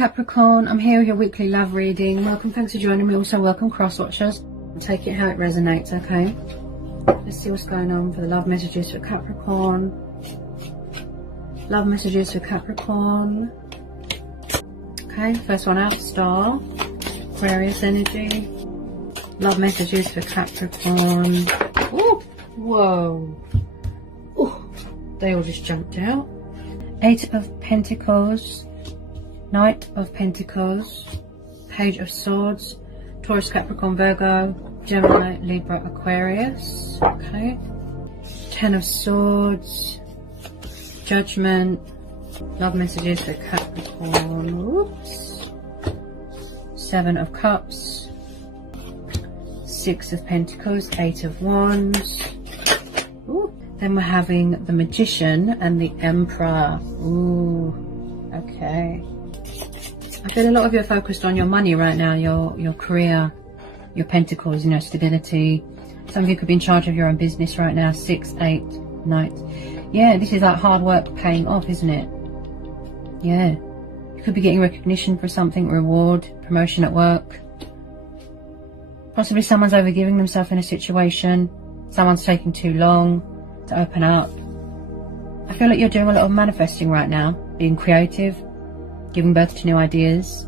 Capricorn, I'm here with your weekly love reading. Welcome, thanks for joining me. Also welcome cross watchers. Take it how it resonates, okay? Let's see what's going on for the love messages for Capricorn. Love messages for Capricorn. Okay, first one out, Star. Aquarius energy. Love messages for Capricorn. Ooh, whoa. Ooh, they all just jumped out. 8 of Pentacles. Knight of Pentacles. Page of Swords. Taurus, Capricorn, Virgo, Gemini, Libra, Aquarius. Okay. 10 of Swords. Judgment. Love messages for Capricorn. Oops. 7 of Cups. 6 of Pentacles. 8 of Wands. Ooh. Then we're having the Magician and the Emperor. Ooh. Okay. I feel a lot of you are focused on your money right now, your career, your pentacles, you know, stability. Some of you could be in charge of your own business right now. 6, 8, Knight. Yeah, this is like hard work paying off, isn't it? Yeah. You could be getting recognition for something, reward, promotion at work. Possibly someone's overgiving themselves in a situation. Someone's taking too long to open up. I feel like you're doing a lot of manifesting right now, being creative, giving birth to new ideas,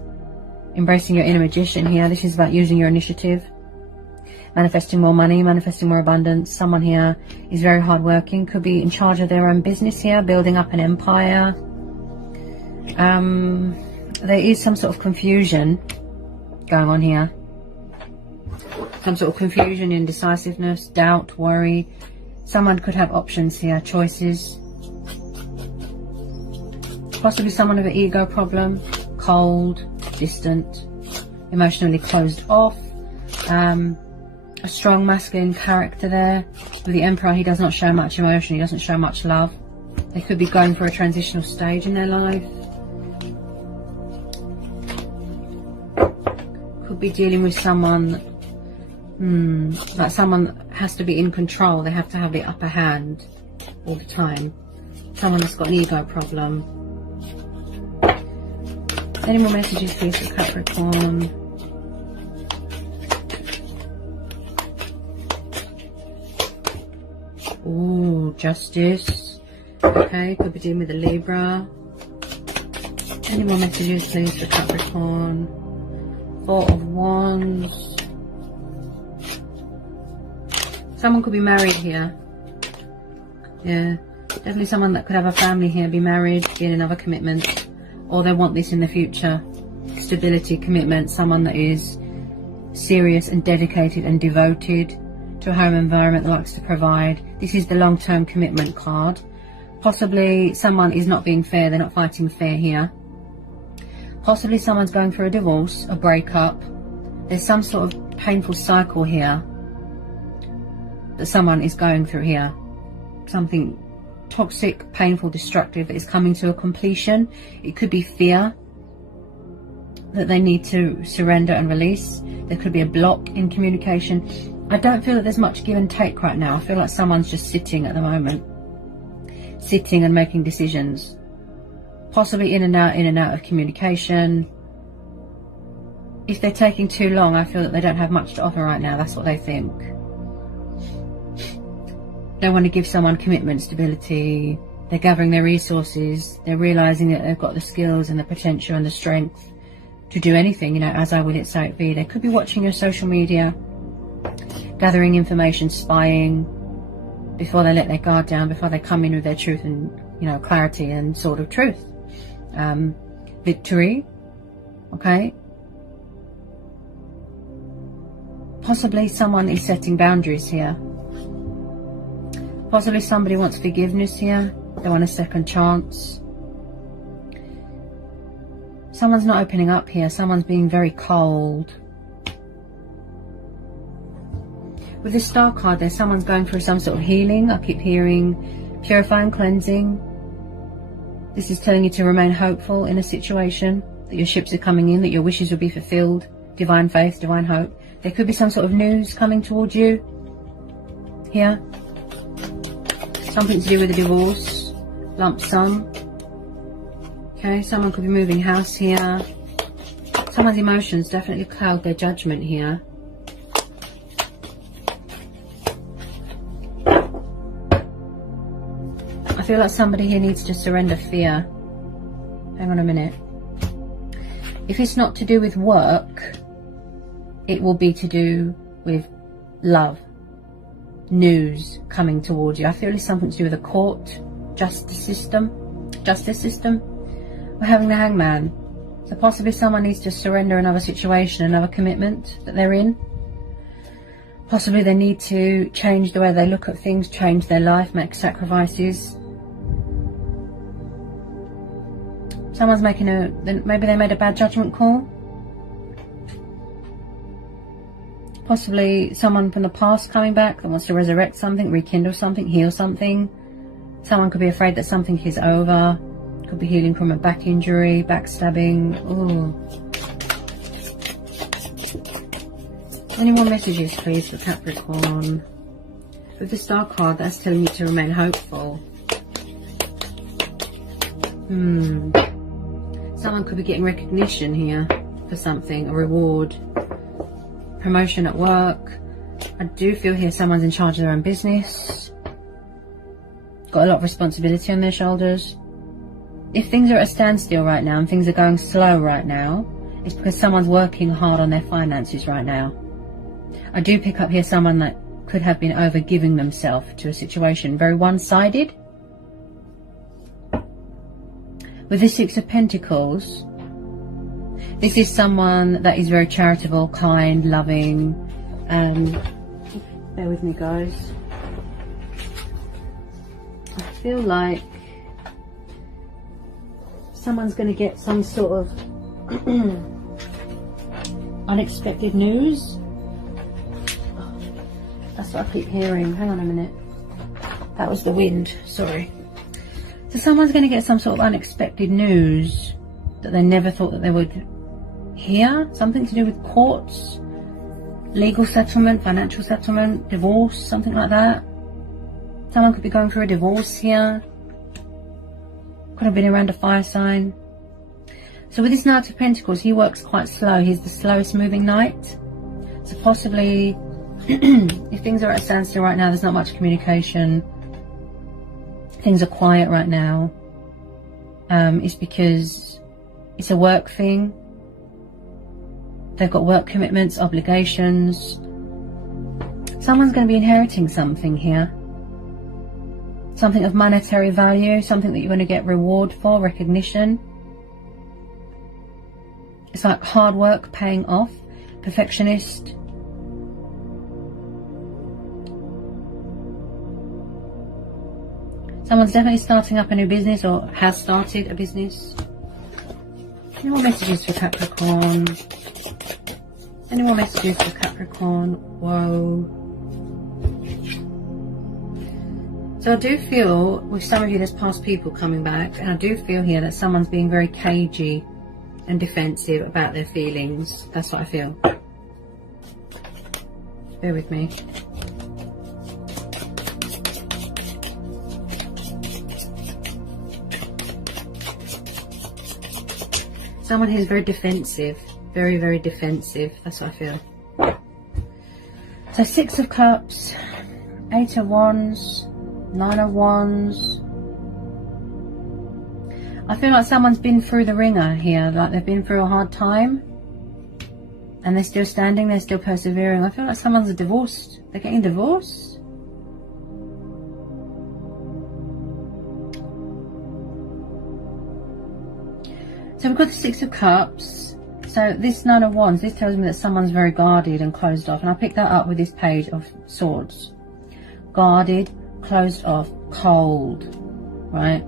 embracing your inner magician here. This is about using your initiative, manifesting more money, manifesting more abundance. Someone here is very hardworking, could be in charge of their own business here, building up an empire. There is some sort of confusion going on here. Some sort of confusion, indecisiveness, doubt, worry. Someone could have options here, choices. Possibly someone with an ego problem, cold, distant, emotionally closed off. A strong masculine character there. With the Emperor, he does not show much emotion, he doesn't show much love. They could be going for a transitional stage in their life. Could be dealing with someone, like someone has to be in control. They have to have the upper hand all the time. Someone that's got an ego problem. Any more messages please for Capricorn? Ooh, Justice. Okay, could be dealing with a Libra. Any more messages please for Capricorn? 4 of Wands. Someone could be married here. Yeah, definitely someone that could have a family here, be married, be in another commitment. Or they want this in the future. Stability, commitment, someone that is serious and dedicated and devoted to a home environment that likes to provide. This is the long-term commitment card. Possibly someone is not being fair, they're not fighting fair here. Possibly someone's going for a divorce, a breakup. There's some sort of painful cycle here that someone is going through here. Something toxic, painful, destructive that is coming to a completion. It could be fear that they need to surrender and release. There could be a block in communication. I don't feel that there's much give and take right now. I feel like someone's just sitting at the moment, sitting and making decisions, possibly in and out of communication. If they're taking too long, I feel that they don't have much to offer right now. That's what they think. Don't want to give someone commitment, stability. They're gathering their resources. They're realizing that they've got the skills and the potential and the strength to do anything, you know, as I will it, so it be. They could be watching your social media, gathering information, spying, before they let their guard down, before they come in with their truth and, you know, clarity and sort of truth. Victory. Okay. Possibly someone is setting boundaries here. Possibly somebody wants forgiveness here. They want a second chance. Someone's not opening up here. Someone's being very cold. With this Star card there, someone's going through some sort of healing. I keep hearing purifying, cleansing. This is telling you to remain hopeful in a situation, that your ships are coming in, that your wishes will be fulfilled. Divine faith, divine hope. There could be some sort of news coming towards you here. Something to do with a divorce, lump sum. Okay, someone could be moving house here. Someone's emotions definitely cloud their judgment here. I feel like somebody here needs to surrender fear. Hang on a minute. If it's not to do with work, it will be to do with love, news coming towards you. I feel it's something to do with the court, justice system. We're having the Hangman. So possibly someone needs to surrender another situation, another commitment that they're in. Possibly they need to change the way they look at things, change their life, make sacrifices. Someone's making maybe they made a bad judgment call. Possibly someone from the past coming back that wants to resurrect something, rekindle something, heal something. Someone could be afraid that something is over. Could be healing from a back injury, backstabbing. Ooh. Any more messages, please, for Capricorn? With the Star card, that's telling you to remain hopeful. Someone could be getting recognition here for something, a reward, promotion at work. I do feel here someone's in charge of their own business. Got a lot of responsibility on their shoulders. If things are at a standstill right now and things are going slow right now, it's because someone's working hard on their finances right now. I do pick up here someone that could have been over-giving themselves to a situation, very one-sided. With the Six of Pentacles, this is someone that is very charitable, kind, loving. Bear with me, guys. I feel like someone's going to get some sort of unexpected news. That's what I keep hearing. Hang on a minute. That was the wind. Sorry. So someone's going to get some sort of unexpected news that they never thought that they would hear. Something to do with courts, legal settlement, financial settlement, divorce, something like that. Someone could be going through a divorce here. Could have been around a fire sign. So with this Knight of Pentacles, he works quite slow. He's the slowest moving knight. So possibly, if things are at a standstill right now, there's not much communication. Things are quiet right now. It's because it's a work thing. They've got work commitments, obligations. Someone's going to be inheriting something here. Something of monetary value, something that you're going to get reward for, recognition. It's like hard work paying off, perfectionist. Someone's definitely starting up a new business or has started a business. Any more messages for Capricorn? Any more messages for Capricorn? Whoa. So I do feel, with some of you, there's past people coming back, and I do feel here that someone's being very cagey and defensive about their feelings. That's what I feel. Bear with me. Someone who's very defensive. Very, very defensive. That's what I feel. So 6 of Cups, 8 of Wands, 9 of Wands. I feel like someone's been through the ringer here, like they've been through a hard time and they're still standing, they're still persevering. I feel like someone's divorced. They're getting divorced. So we've got the 6 of Cups. So this 9 of Wands, this tells me that someone's very guarded and closed off. And I picked that up with this Page of Swords. Guarded, closed off, cold, right?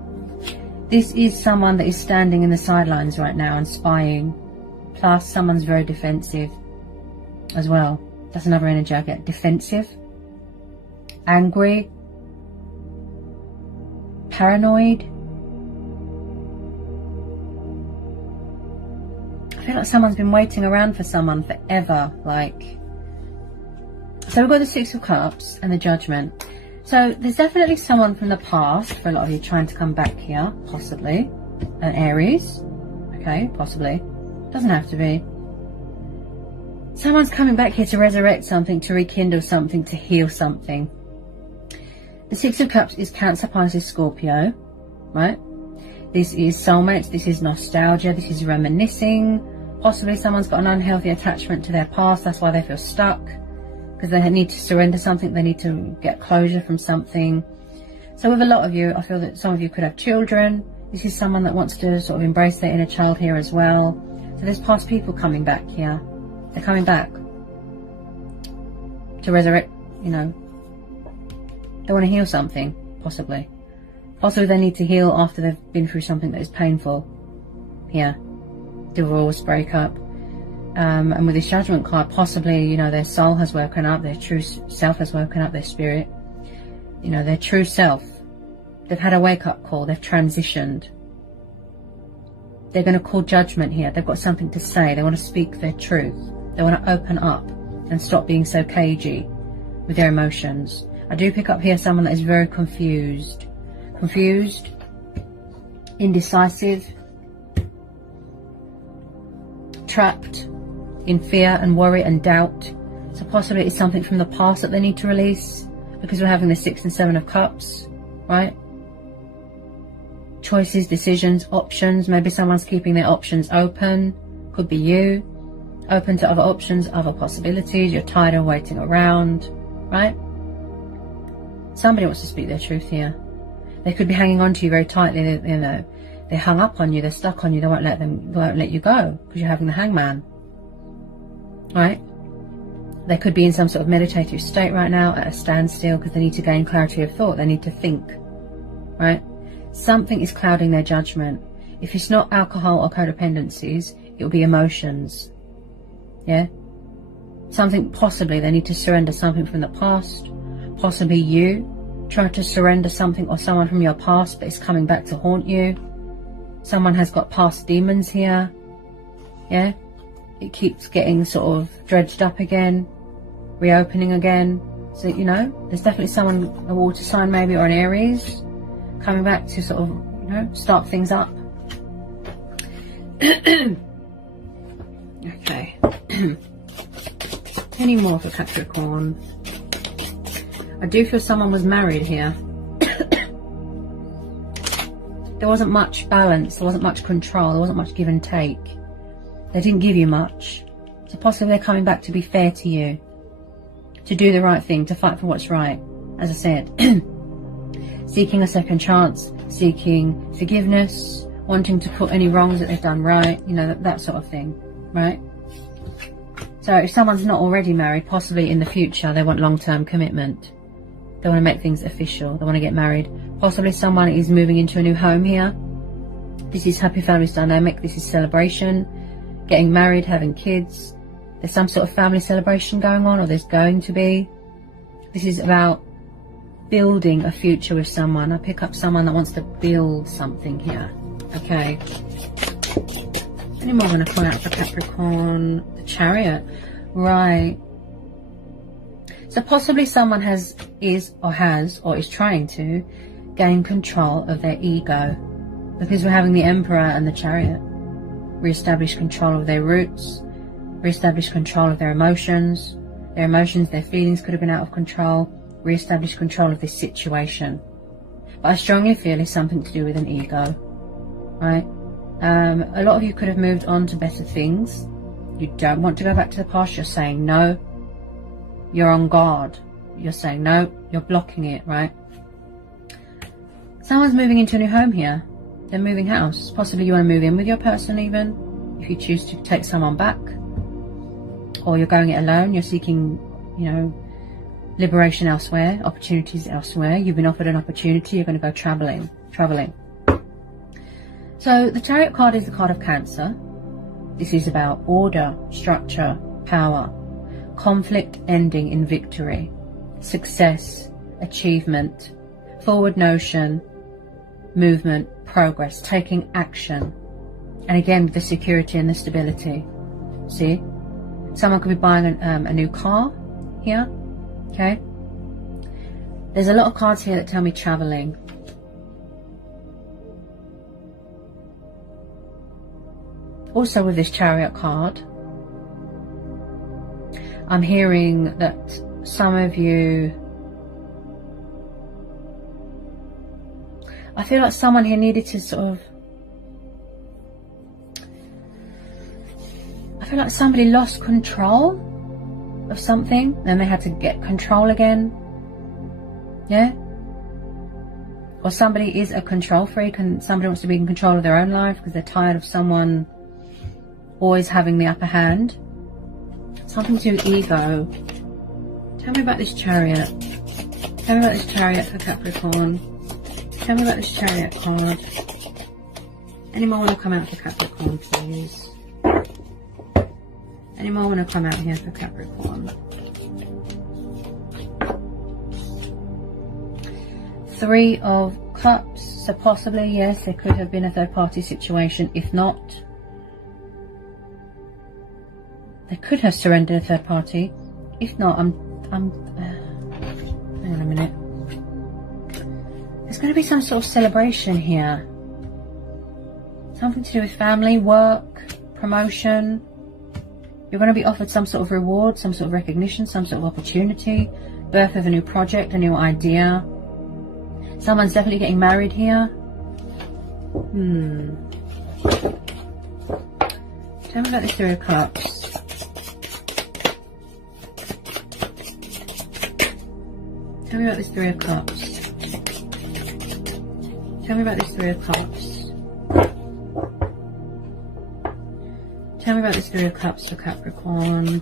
This is someone that is standing in the sidelines right now and spying. Plus, someone's very defensive as well. That's another energy I get. Defensive, angry, paranoid. I feel like someone's been waiting around for someone forever, like. So we've got the 6 of Cups and the Judgment. So there's definitely someone from the past, for a lot of you, trying to come back here, possibly. An Aries. Okay, possibly. Doesn't have to be. Someone's coming back here to resurrect something, to rekindle something, to heal something. The Six of Cups is Cancer, Pisces, Scorpio, right? This is soulmates, this is nostalgia, this is reminiscing. Possibly someone's got an unhealthy attachment to their past, that's why they feel stuck. Because they need to surrender something, they need to get closure from something. So with a lot of you, I feel that some of you could have children. This is someone that wants to sort of embrace their inner child here as well. So there's past people coming back here. They're coming back to resurrect, you know. They want to heal something, possibly. Possibly they need to heal after they've been through something that is painful. Here. Divorce, breakup. And with this Judgment card, possibly, you know, their soul has woken up, their true self has woken up, their spirit. You know, their true self. They've had a wake-up call, they've transitioned. They're going to call judgment here. They've got something to say. They want to speak their truth. They want to open up and stop being so cagey with their emotions. I do pick up here someone that is very confused. Confused, indecisive, trapped in fear and worry and doubt. So possibly it's something from the past that they need to release, because we're having the 6 and 7 of Cups, right? Choices, decisions, options. Maybe someone's keeping their options open. Could be you. Open to other options, other possibilities. You're tired of waiting around, right? Somebody wants to speak their truth here. They could be hanging on to you very tightly. You know, they're hung up on you. They're stuck on you. They won't let you go because you're having the Hangman, right? They could be in some sort of meditative state right now, at a standstill, because they need to gain clarity of thought. They need to think, right? Something is clouding their judgment. If it's not alcohol or codependencies, it will be emotions. Yeah? Something, possibly they need to surrender something from the past. Possibly you try to surrender something or someone from your past, but it's coming back to haunt you. Someone has got past demons here. Yeah? It keeps getting sort of dredged up again, reopening again. So, you know, there's definitely someone, a water sign maybe, or an Aries, coming back to sort of, you know, start things up. Okay. Any more for Capricorn? I do feel someone was married here. There wasn't much balance, there wasn't much control, there wasn't much give and take. They didn't give you much. So possibly they're coming back to be fair to you, to do the right thing, to fight for what's right. As I said, seeking a second chance, seeking forgiveness, wanting to put any wrongs that they've done right, you know, that sort of thing, right? So if someone's not already married, possibly in the future they want long-term commitment. They want to make things official, they want to get married. Possibly someone is moving into a new home here. This is happy families dynamic, this is celebration, getting married, having kids. There's some sort of family celebration going on, or there's going to be. This is about building a future with someone. I pick up someone that wants to build something here. Okay. Any more I'm going to call out for Capricorn? The Chariot. Right. So possibly someone is trying to gain control of their ego, because we're having the Emperor and the Chariot. Re-establish control of their roots, re-establish control of their emotions. Their feelings could have been out of control. Re-establish control of this situation. But I strongly feel it's something to do with an ego, right? A lot of you could have moved on to better things. You don't want to go back to the past. You're saying no. You're on guard. You're saying no. You're blocking it, right? Someone's moving into a new home here. They're moving house. Possibly you want to move in with your person even, if you choose to take someone back. Or you're going it alone. You're seeking, you know, liberation elsewhere, opportunities elsewhere. You've been offered an opportunity. You're going to go traveling. So the Chariot card is the card of Cancer. This is about order, structure, power, conflict ending in victory, success, achievement, forward notion, movement, progress, taking action. And again, with the security and the stability. See? Someone could be buying a new car here. Okay? There's a lot of cards here that tell me traveling. Also with this Chariot card, I'm hearing that some of you, I feel like someone here needed to sort of, I feel like somebody lost control of something and they had to get control again. Yeah? Or somebody is a control freak and somebody wants to be in control of their own life because they're tired of someone always having the upper hand. Something to do with ego. Tell me about this Chariot. Tell me about this Chariot for Capricorn. Tell me about this Chariot card. Any more want to come out for Capricorn, please? Any more want to come out here for Capricorn? Three of Cups. So possibly, yes, there could have been a third party situation. If not, they could have surrendered a third party. If not, hang on a minute. There's going to be some sort of celebration here. Something to do with family, work, promotion. You're going to be offered some sort of reward, some sort of recognition, some sort of opportunity. Birth of a new project, a new idea. Someone's definitely getting married here. Tell me about this Three of Cups. Tell me about this Three of Cups. Tell me about this Three of Cups. Tell me about this Three of Cups for Capricorn.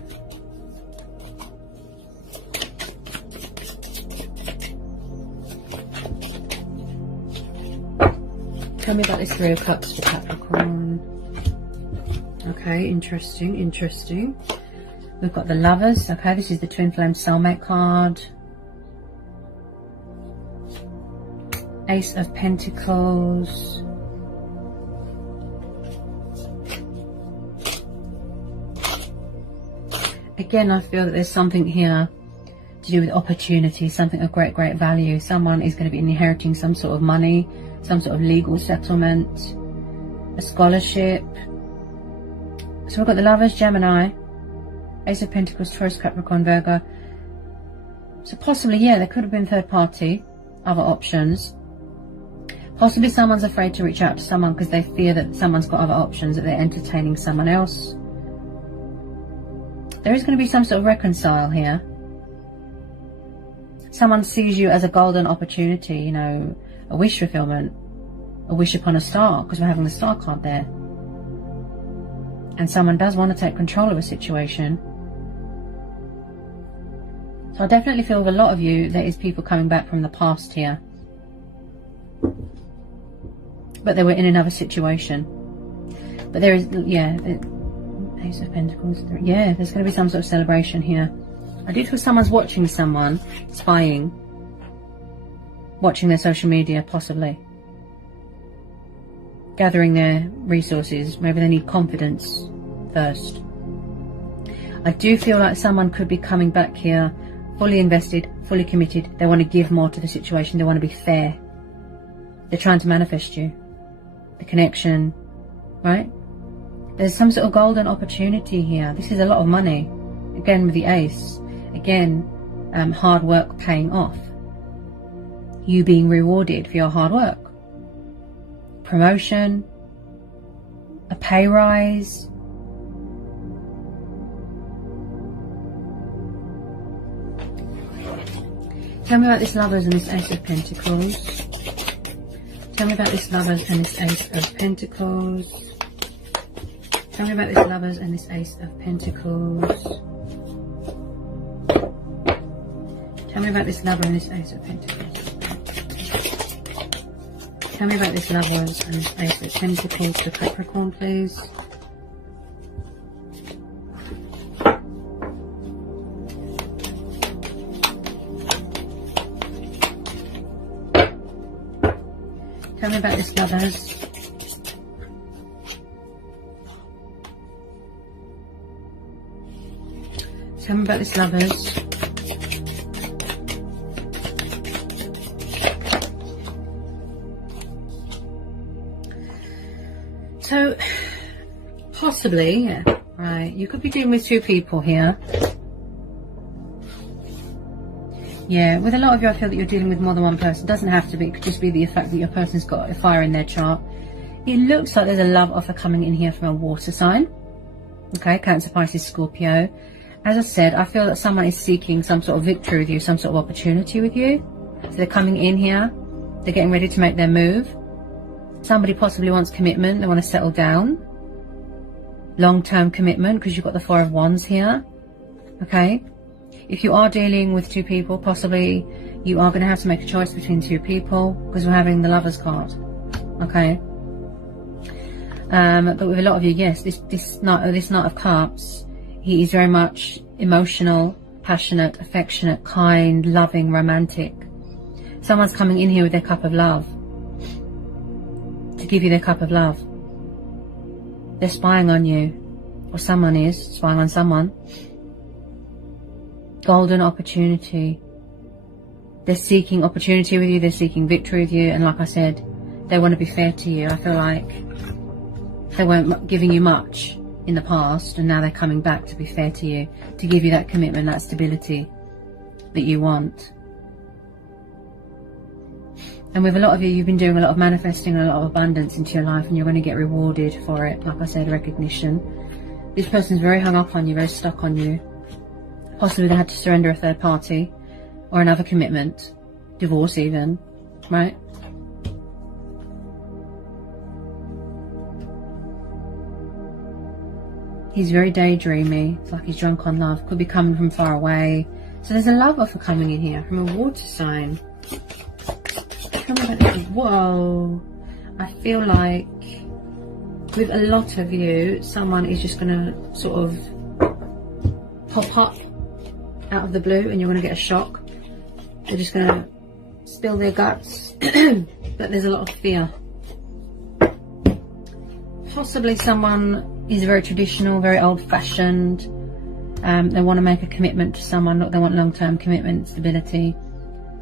Tell me about this Three of Cups for Capricorn. Okay, interesting, interesting. We've got the Lovers. Okay, this is the Twin Flame Soulmate card. Ace of Pentacles. Again, I feel that there's something here to do with opportunity, something of great, great value. Someone is going to be inheriting some sort of money, some sort of legal settlement, a scholarship. So we've got the Lovers, Gemini, Ace of Pentacles, Taurus, Capricorn, Virgo. So possibly, yeah, there could have been third party, other options. Possibly someone's afraid to reach out to someone because they fear that someone's got other options, that they're entertaining someone else. There is going to be some sort of reconcile here. Someone sees you as a golden opportunity, you know, a wish fulfillment, a wish upon a star, because we're having the star card there. And someone does want to take control of a situation. So I definitely feel with a lot of you, there is people coming back from the past here. But they were in another situation. But there is, yeah, Ace of Pentacles. Yeah, there's going to be some sort of celebration here. I do feel someone's watching someone, spying, watching their social media, possibly. Gathering their resources. Maybe they need confidence first. I do feel like someone could be coming back here, fully invested, fully committed. They want to give more to the situation. They want to be fair. They're trying to manifest you. The connection, right? There's some sort of golden opportunity here. This is a lot of money. Again with the Ace. Again, hard work paying off. You being rewarded for your hard work. Promotion. A pay rise. Tell me about this Lovers and this Ace of Pentacles. Tell me about this Lovers and this Ace of Pentacles. Tell me about this Lovers and this Ace of Pentacles. Tell me about this Lover and this Ace of Pentacles. Tell me about this Lovers and this Ace of Pentacles for Capricorn, please. Tell me about this Lovers. Tell me about this Lovers. So, possibly, yeah, right, you could be dealing with two people here. Yeah, with a lot of you, I feel that you're dealing with more than one person. It doesn't have to be. It could just be the fact that your person's got a fire in their chart. It looks like there's a love offer coming in here from a water sign. Okay, Cancer, Pisces, Scorpio. As I said, I feel that someone is seeking some sort of victory with you, some sort of opportunity with you. So they're coming in here. They're getting ready to make their move. Somebody possibly wants commitment. They want to settle down. Long-term commitment, because you've got the Four of Wands here. Okay. If you are dealing with two people, possibly you are going to have to make a choice between two people, because we're having the Lovers card. Okay. But with a lot of you, yes, this Knight of Cups, he is very much emotional, passionate, affectionate, kind, loving, romantic. Someone's coming in here with their cup of love, to give you their cup of love. They're spying on you, or someone is spying on someone. Golden opportunity. They're seeking opportunity with you, they're seeking victory with you, and like I said, they want to be fair to you. I feel like they weren't giving you much in the past, and now they're coming back to be fair to you, to give you that commitment, that stability that you want. And with a lot of you, you've been doing a lot of manifesting, a lot of abundance into your life, and you're going to get rewarded for it. Like I said, recognition. This person's very hung up on you, very stuck on you. Possibly they had to surrender a third party, or another commitment, divorce even, right? He's very daydreamy. It's like he's drunk on love. Could be coming from far away. So there's a love offer coming in here from a water sign. Whoa. I feel like with a lot of you, someone is just going to sort of pop up out of the blue, and you're going to get a shock. They're just going to spill their guts. But there's a lot of fear. Possibly someone is very traditional, very old-fashioned. They want to make a commitment to someone. They want long-term commitment, stability,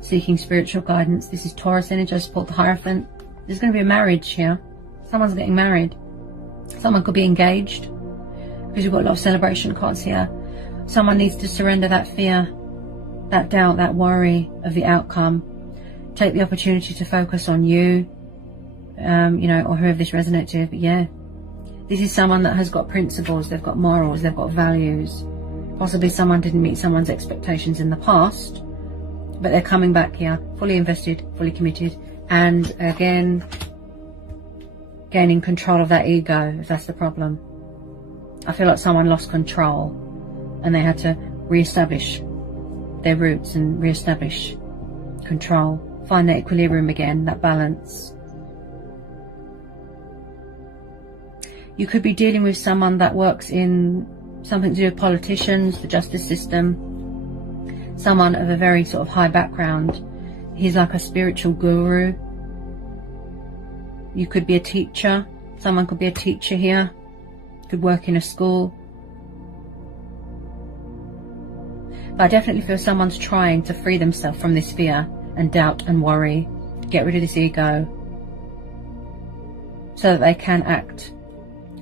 seeking spiritual guidance. This is Taurus energy. I just pulled the Hierophant. There's going to be a marriage here. Someone's getting married. Someone could be engaged, because you've got a lot of celebration cards here. Someone needs to surrender that fear, that doubt, that worry of the outcome. Take the opportunity to focus on you, you know, or whoever this resonates with. But yeah, this is someone that has got principles, they've got morals, they've got values. Possibly someone didn't meet someone's expectations in the past, but they're coming back here, fully invested, fully committed, and again, gaining control of that ego, if that's the problem. I feel like someone lost control, and they had to re-establish their roots and re-establish control, find that equilibrium again, that balance. You could be dealing with someone that works in something to do with politicians, the justice system, someone of a very sort of high background. He's like a spiritual guru. You could be a teacher. Someone could be a teacher here. Could work in a school. But I definitely feel someone's trying to free themselves from this fear and doubt and worry. Get rid of this ego, so that they can act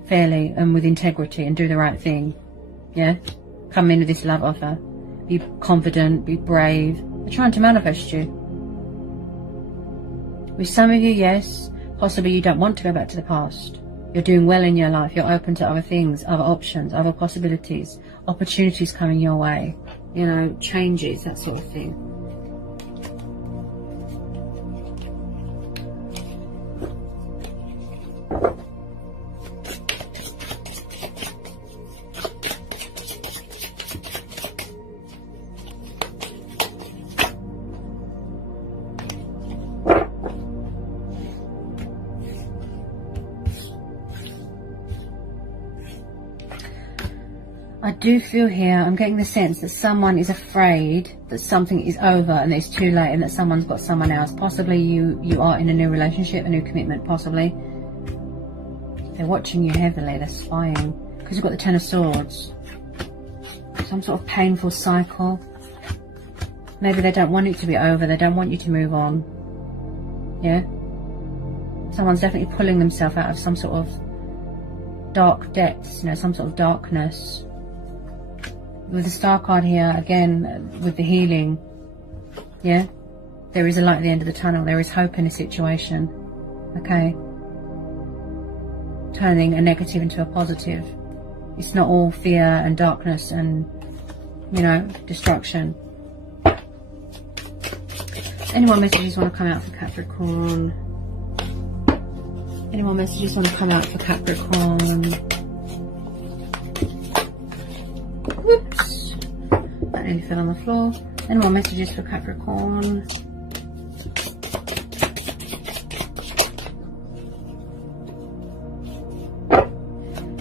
fairly and with integrity and do the right thing. Yeah? Come in with this love offer. Be confident, be brave. They're trying to manifest you. With some of you, yes, possibly you don't want to go back to the past. You're doing well in your life. You're open to other things, other options, other possibilities, opportunities coming your way. You know, changes, that sort of thing. I do feel here, I'm getting the sense that someone is afraid that something is over and it's too late, and that someone's got someone else. Possibly you are in a new relationship, a new commitment, possibly. They're watching you heavily, they're spying. Because you've got the Ten of Swords. Some sort of painful cycle. Maybe they don't want it to be over, they don't want you to move on. Yeah? Someone's definitely pulling themselves out of some sort of dark depths, you know, some sort of darkness. With the Star card here, again, with the healing, Yeah, there is a light at the end of the tunnel. There is hope in a situation. Okay, turning a negative into a positive. It's not all fear and darkness and, you know, destruction. Any more messages want to come out for Capricorn? Any more messages want to come out for Capricorn? Whoops. That nearly fell on the floor. Any more messages for Capricorn?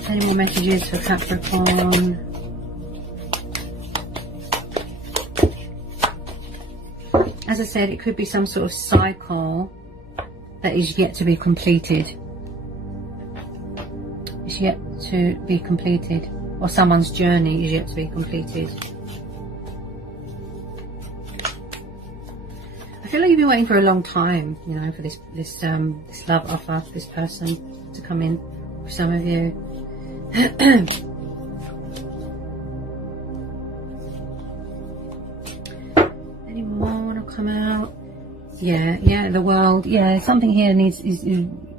Any more messages for Capricorn? As I said, it could be some sort of cycle that is yet to be completed. It's yet to be completed. Or someone's journey is yet to be completed. I feel like you've been waiting for a long time, you know, for this love offer, this person to come in for some of you. Any more want to come out? Yeah, the world. Yeah, something here is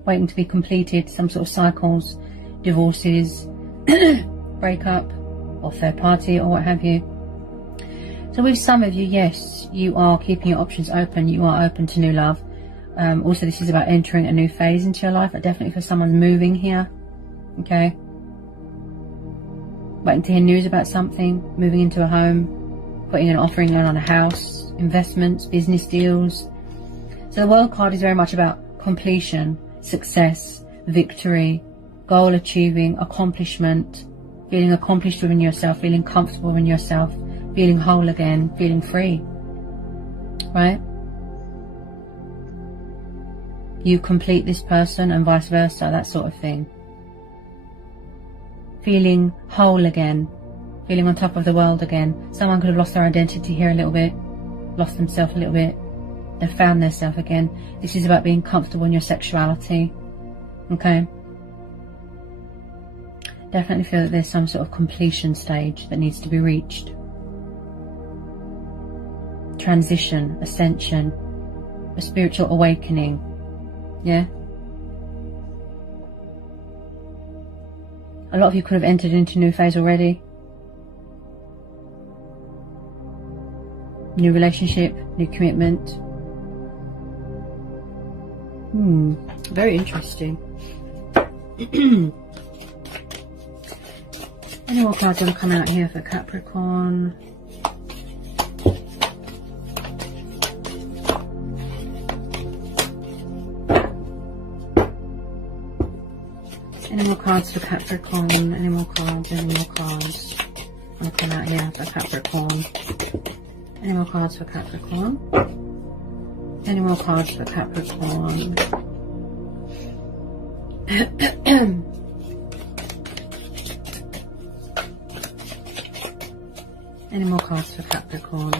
waiting to be completed. Some sort of cycles, divorces, breakup, or third party, or what have you. So with some of you, yes, you are keeping your options open. You are open to new love. Also, this is about entering a new phase into your life. But definitely for someone moving here. Okay. Waiting to hear news about something, moving into a home, putting an offering on a house, investments, business deals. So the World card is very much about completion, success, victory, goal achieving, accomplishment, feeling accomplished within yourself, feeling comfortable within yourself, feeling whole again, feeling free, right? You complete this person and vice versa, that sort of thing. Feeling whole again, feeling on top of the world again. Someone could have lost their identity here a little bit, lost themselves a little bit. They've found themselves again. This is about being comfortable in your sexuality. Okay. Definitely feel that there's some sort of completion stage that needs to be reached. Transition, ascension, a spiritual awakening. Yeah. A lot of you could have entered into a new phase already. New relationship, new commitment. Very interesting. Any more cards want to come out here for Capricorn? Any more cards for Capricorn? Any more cards? Any more cards? I'll come out here for Capricorn. Any more cards for Capricorn? Any more cards for Capricorn? Any more cards for Capricorn?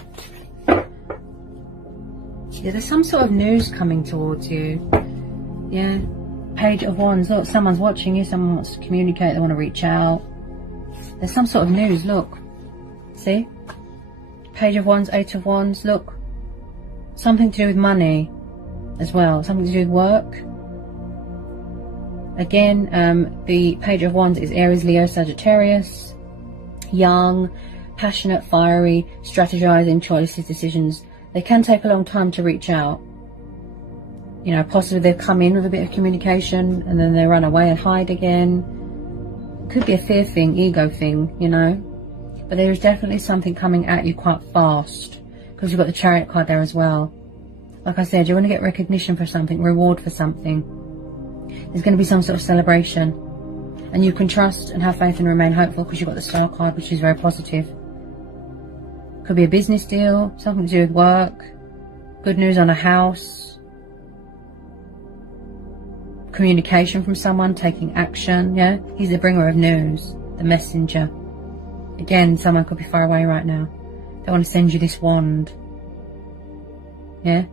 Yeah, there's some sort of news coming towards you. Yeah. Page of Wands. Look, someone's watching you. Someone wants to communicate. They want to reach out. There's some sort of news. Look. See? Page of Wands, Eight of Wands. Look. Something to do with money as well. Something to do with work. Again, the Page of Wands is Aries, Leo, Sagittarius. Young, passionate, fiery, strategizing, choices, decisions. They can take a long time to reach out. You know, possibly they've come in with a bit of communication and then they run away and hide again. Could be a fear thing, ego thing, you know. But there is definitely something coming at you quite fast. Because you've got the Chariot card there as well. Like I said, you want to get recognition for something, reward for something. There's going to be some sort of celebration. And you can trust and have faith and remain hopeful because you've got the Star card, which is very positive. Could be a business deal, something to do with work. Good news on a house. Communication from someone, taking action, yeah? He's the bringer of news, the messenger. Again, someone could be far away right now. They want to send you this wand. Yeah?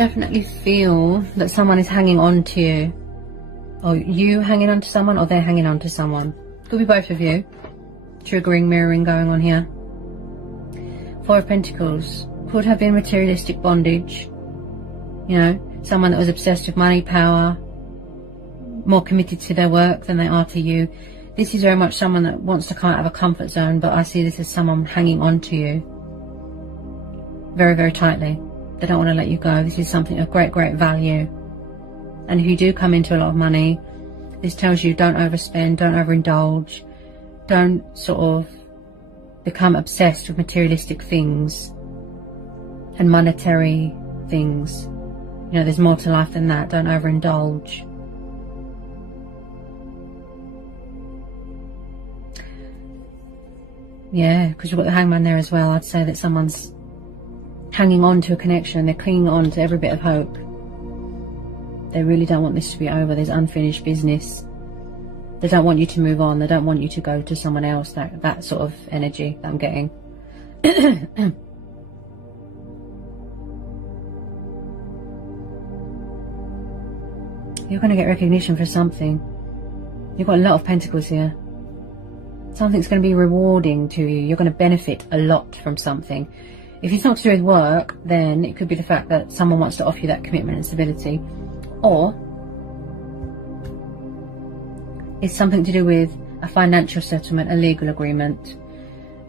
definitely feel that someone is hanging on to you. Or you hanging on to someone, or they're hanging on to someone. Could be both of you. Triggering, mirroring going on here. Four of Pentacles. Could have been materialistic bondage. You know, someone that was obsessed with money, power, more committed to their work than they are to you. This is very much someone that wants to come out of a comfort zone, but I see this as someone hanging on to you very, very tightly. They don't want to let you go. This is something of great, great value. And if you do come into a lot of money, this tells you don't overspend, don't overindulge, don't sort of become obsessed with materialistic things and monetary things. You know, there's more to life than that. Don't overindulge. Yeah, because you've got the Hangman there as well. I'd say that someone's hanging on to a connection. They're clinging on to every bit of hope. They really don't want this to be over. There's unfinished business. They don't want you to move on. They don't want you to go to someone else. That sort of energy that I'm getting. You're going to get recognition for something. You've got a lot of pentacles here. Something's going to be rewarding to you. You're going to benefit a lot from something. If it's not to do with work, then it could be the fact that someone wants to offer you that commitment and stability. Or it's something to do with a financial settlement, a legal agreement,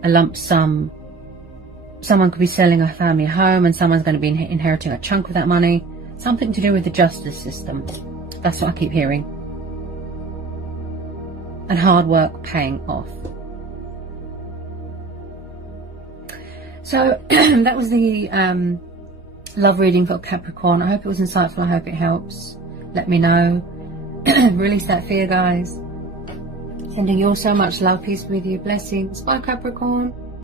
a lump sum. Someone could be selling a family home and someone's going to be inheriting a chunk of that money. Something to do with the justice system. That's what I keep hearing. And hard work paying off. So that was the love reading for Capricorn. I hope it was insightful. I hope it helps. Let me know. Release that fear, guys. Sending you all so much love, peace with you. Blessings. Bye, Capricorn.